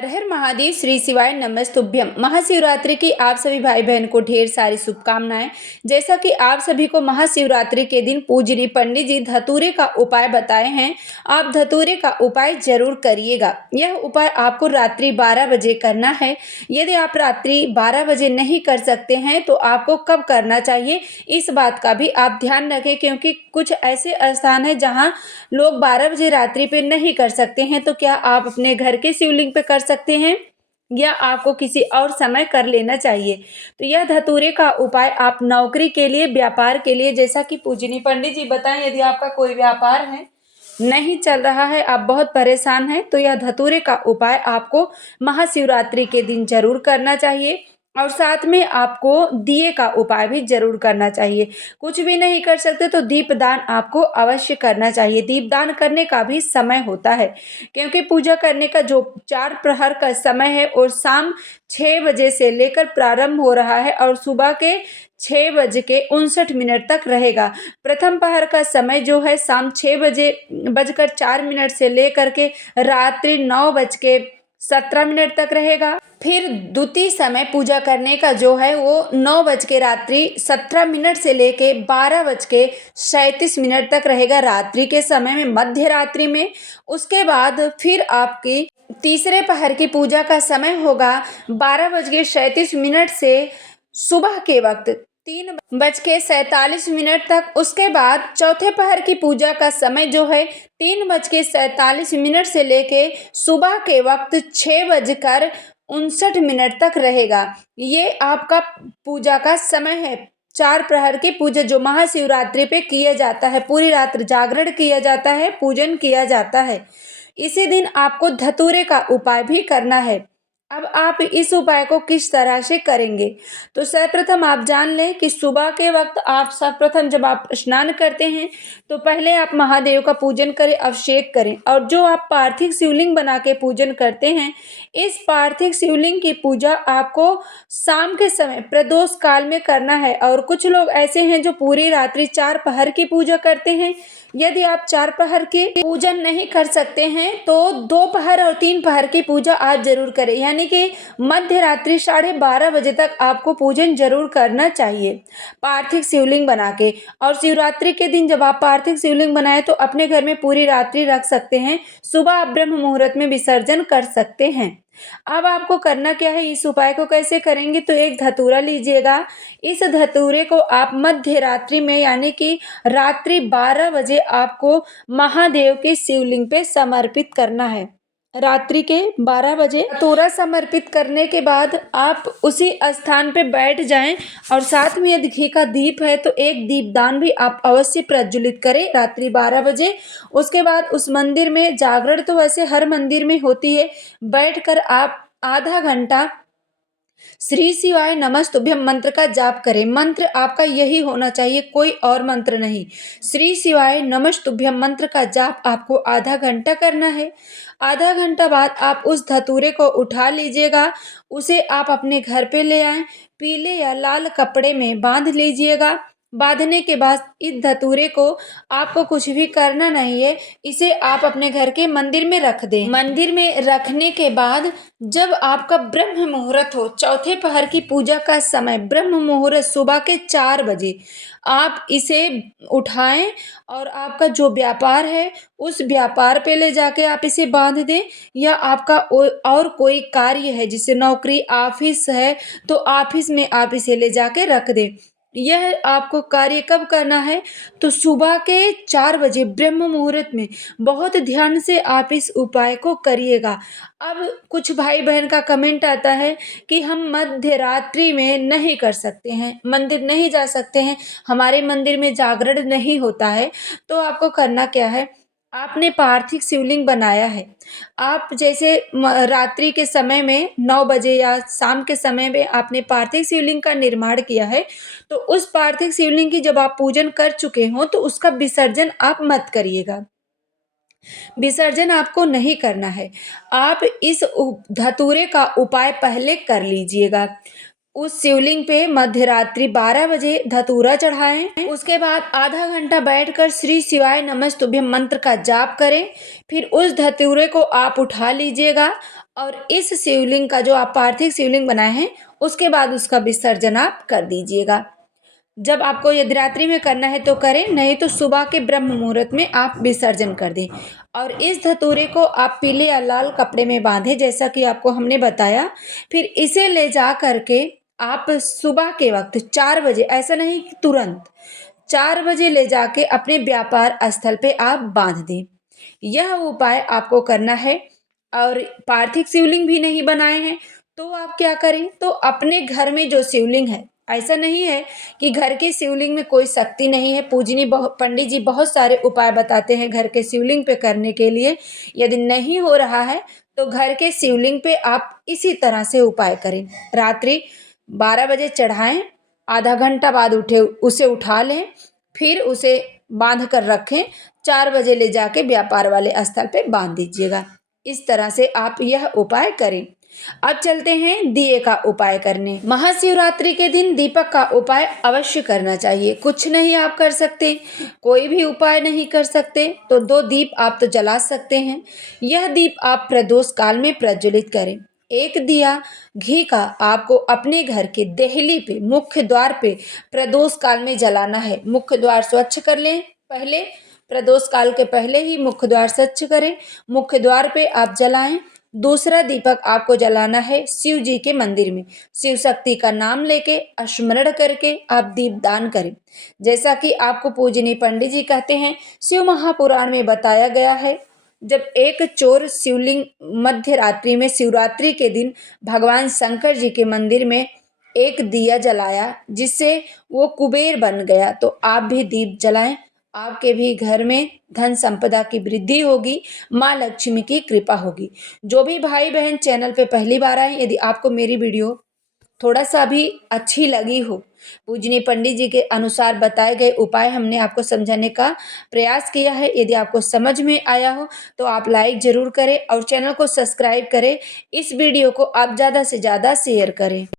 हर हर महादेव, श्री शिवाय नमस्तुभ्यम। महाशिवरात्रि की आप सभी भाई बहन को ढेर सारी शुभकामनाएं। जैसा कि आप सभी को महाशिवरात्रि के दिन पूजनीय पंडित जी धतूरे का उपाय बताए हैं, आप धतूरे का उपाय जरूर करिएगा। यह उपाय आपको रात्रि 12 बजे करना है। यदि आप रात्रि 12 बजे नहीं कर सकते हैं तो आपको कब करना चाहिए, इस बात का भी आप ध्यान रखें, क्योंकि कुछ ऐसे स्थान है जहाँ लोग 12 बजे रात्रि पे नहीं कर सकते हैं। तो क्या आप अपने घर के शिवलिंग पे कर सकते हैं या आपको किसी और समय कर लेना चाहिए। तो यह धतूरे का उपाय आप नौकरी के लिए, व्यापार के लिए, जैसा कि पूजनीय पंडित जी बताएं, यदि आपका कोई व्यापार है नहीं चल रहा है, आप बहुत परेशान हैं, तो यह धतूरे का उपाय आपको महाशिवरात्रि के दिन जरूर करना चाहिए। और साथ में आपको दिए का उपाय भी जरूर करना चाहिए। कुछ भी नहीं कर सकते तो दीपदान आपको अवश्य करना चाहिए। दीपदान करने का भी समय होता है, क्योंकि पूजा करने का जो 4 प्रहर का समय है और शाम 6 बजे से लेकर प्रारंभ हो रहा है और सुबह के 6:59 तक रहेगा। प्रथम पहर का समय जो है शाम 6:04 से लेकर के रात्रि 9:17 तक रहेगा। फिर द्वितीय समय पूजा करने का जो है वो 9 बज के रात्रि 17 मिनट से लेके 12:37 तक रहेगा रात्रि के समय में, मध्य रात्रि में। उसके बाद फिर आपकी तीसरे पहर की पूजा का समय होगा 12:37 से सुबह के वक्त 3:47 तक। उसके बाद चौथे पहर की पूजा का समय जो है 3:47 से लेके सुबह के वक्त 6:59 तक रहेगा। ये आपका पूजा का समय है। 4 प्रहर की पूजा जो महाशिवरात्रि पे किया जाता है, पूरी रात जागरण किया जाता है, पूजन किया जाता है। इसी दिन आपको धतूरे का उपाय भी करना है। अब आप इस उपाय को किस तरह से करेंगे, तो सर्वप्रथम आप जान लें कि सुबह के वक्त आप सर्वप्रथम जब आप स्नान करते हैं तो पहले आप महादेव का पूजन करें, अभिषेक करें। और जो आप पार्थिव शिवलिंग बना के पूजन करते हैं, इस पार्थिव शिवलिंग की पूजा आपको शाम के समय प्रदोष काल में करना है। और कुछ लोग ऐसे हैं जो पूरी रात्रि 4 पहर की पूजा करते हैं। यदि आप 4 पहर की पूजन नहीं कर सकते हैं तो 2 पहर और 3 पहर की पूजा आज जरूर करें, यानी कि मध्य रात्रि 12:30 बजे तक आपको पूजन जरूर करना चाहिए पार्थिव शिवलिंग बना के। और शिवरात्रि के दिन जब आप पार्थिव शिवलिंग बनाए तो अपने घर में पूरी रात्रि रख सकते हैं, सुबह आप ब्रह्म मुहूर्त में विसर्जन कर सकते हैं। अब आपको करना क्या है, इस उपाय को कैसे करेंगे, तो एक धतूरा लीजिएगा। इस धतूरे को आप मध्य रात्रि में, यानी कि रात्रि 12 बजे आपको महादेव के शिवलिंग पे समर्पित करना है। रात्रि के 12 बजे धतूरा समर्पित करने के बाद आप उसी स्थान पे बैठ जाएं और साथ में यदि घी का दीप है तो एक दीपदान भी आप अवश्य प्रज्वलित करें रात्रि 12 बजे। उसके बाद उस मंदिर में जागरण तो वैसे हर मंदिर में होती है, बैठकर आप आधा घंटा श्री शिवाय नमस्तुभ्यम मंत्र का जाप करें। मंत्र आपका यही होना चाहिए, कोई और मंत्र नहीं। श्री शिवाय नमस्तुभ्यम मंत्र का जाप आपको आधा घंटा करना है। आधा घंटा बाद आप उस धतूरे को उठा लीजिएगा, उसे आप अपने घर पे ले आएं, पीले या लाल कपड़े में बांध लीजिएगा। बांधने के बाद इस धतूरे को आपको कुछ भी करना नहीं है, इसे आप अपने घर के मंदिर में रख दें। मंदिर में रखने के बाद जब आपका ब्रह्म मुहूर्त हो, चौथे पहर की पूजा का समय ब्रह्म मुहूर्त सुबह के 4 बजे, आप इसे उठाएं और आपका जो व्यापार है उस व्यापार पे ले जाके आप इसे बांध दें। या आपका और कोई कार्य है, जैसे नौकरी, ऑफिस है, तो ऑफिस में आप इसे ले जाके रख दें। यह आपको कार्य कब करना है, तो सुबह के 4 बजे ब्रह्म मुहूर्त में। बहुत ध्यान से आप इस उपाय को करिएगा। अब कुछ भाई बहन का कमेंट आता है कि हम मध्य रात्रि में नहीं कर सकते हैं, मंदिर नहीं जा सकते हैं, हमारे मंदिर में जागरण नहीं होता है। तो आपको करना क्या है, आपने पार्थिव शिवलिंग बनाया है, आप जैसे रात्रि के समय में 9 बजे या शाम के समय में आपने पार्थिव शिवलिंग का निर्माण किया है, तो उस पार्थिव शिवलिंग की जब आप पूजन कर चुके हो तो उसका विसर्जन आप मत करिएगा। विसर्जन आपको नहीं करना है। आप इस धतूरे का उपाय पहले कर लीजिएगा। उस शिवलिंग पे मध्य रात्रि 12 बजे धतूरा चढ़ाएं। उसके बाद आधा घंटा बैठकर श्री शिवाय नमस्तुभ्यम मंत्र का जाप करें। फिर उस धतूरे को आप उठा लीजिएगा और इस शिवलिंग का जो आप पार्थिव शिवलिंग बनाए हैं उसके बाद उसका विसर्जन आप कर दीजिएगा। जब आपको यदि रात्रि में करना है तो करें, नहीं तो सुबह के ब्रह्म मुहूर्त में आप विसर्जन कर दें। और इस धतूरे को आप पीले या लाल कपड़े में बांधें, जैसा कि आपको हमने बताया। फिर इसे ले जा करके आप सुबह के वक्त 4 बजे, ऐसा नहीं कि तुरंत, 4 बजे ले जाके अपने व्यापार स्थल पे आप बांध दें। यह उपाय आपको करना है। और पार्थिव शिवलिंग भी नहीं बनाए हैं तो आप क्या करें, तो अपने घर में जो शिवलिंग है, ऐसा नहीं है कि घर के शिवलिंग में कोई शक्ति नहीं है। पूजनी पंडित जी बहुत सारे उपाय बताते हैं घर के शिवलिंग पे करने के लिए। यदि नहीं हो रहा है तो घर के शिवलिंग पे आप इसी तरह से उपाय करें। रात्रि 12 बजे चढ़ाएं, आधा घंटा बाद उसे उठा लें, फिर उसे बांध कर रखें, 4 बजे ले जाके व्यापार वाले स्थल पे बांध दीजिएगा। इस तरह से आप यह उपाय करें। अब चलते हैं दिए का उपाय करने। महाशिवरात्रि के दिन दीपक का उपाय अवश्य करना चाहिए। कुछ नहीं आप कर सकते, कोई भी उपाय नहीं कर सकते तो 2 दीप आप तो जला सकते हैं। यह दीप आप प्रदोष काल में प्रज्वलित करें। एक दिया घी का आपको अपने घर के देहली पे, मुख्य द्वार पे प्रदोष काल में जलाना है। मुख्य द्वार स्वच्छ कर लें पहले, प्रदोष काल के पहले ही मुख्य द्वार स्वच्छ करें, मुख्य द्वार पे आप जलाएं। दूसरा दीपक आपको जलाना है शिव जी के मंदिर में। शिव शक्ति का नाम लेके स्मरण करके आप दीप दान करें। जैसा कि आपको पूजनीय पंडित जी कहते हैं, शिव महापुराण में बताया गया है, जब एक चोर शिवलिंग मध्य रात्रि में शिवरात्रि के दिन भगवान शंकर जी के मंदिर में एक दिया जलाया, जिससे वो कुबेर बन गया। तो आप भी दीप जलाएं, आपके भी घर में धन संपदा की वृद्धि होगी, माँ लक्ष्मी की कृपा होगी। जो भी भाई बहन चैनल पे पहली बार आए, यदि आपको मेरी वीडियो थोड़ा सा भी अच्छी लगी हो, पूजनीय पंडित जी के अनुसार बताए गए उपाय हमने आपको समझाने का प्रयास किया है, यदि आपको समझ में आया हो तो आप लाइक जरूर करें और चैनल को सब्सक्राइब करें। इस वीडियो को आप ज़्यादा से ज़्यादा शेयर करें।